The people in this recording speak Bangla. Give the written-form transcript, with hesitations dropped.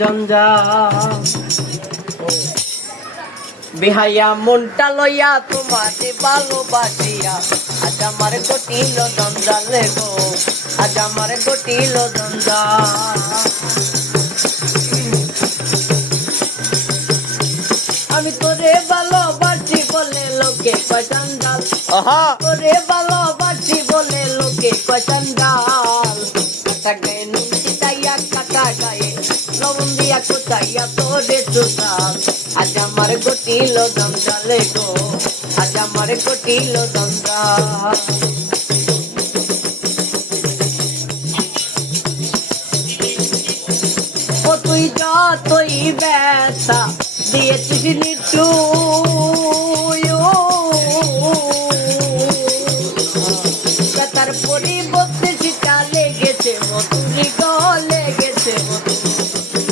জঞ্জাল বিহাইয়া মনটা লইয়া তোমারে ভালোবাসিয়া আজ আমার ঘটিল জঞ্জাল গো আজ আমার ঘটিল জঞ্জাল আমি তোরে ভালোবাসি বলে লোকে কয় জঞ্জাল তোরে ভালোবাসি বলে লোকে কয় জঞ্জাল কাটা গায়ে নুন চিতাইয়া কাটা গায়ে লবণ দিয়া কোথাইয়া তোরে চুটাল আজ আমার ঘটিল জঞ্জাল গো আজ আমার ঘটিল জঞ্জাল ও তুই যতই ব্যথা দিয়েছিস নিটু তার পরিবর্তে সেটা লেগেছে মধুরি গো লেগেছে মধুরি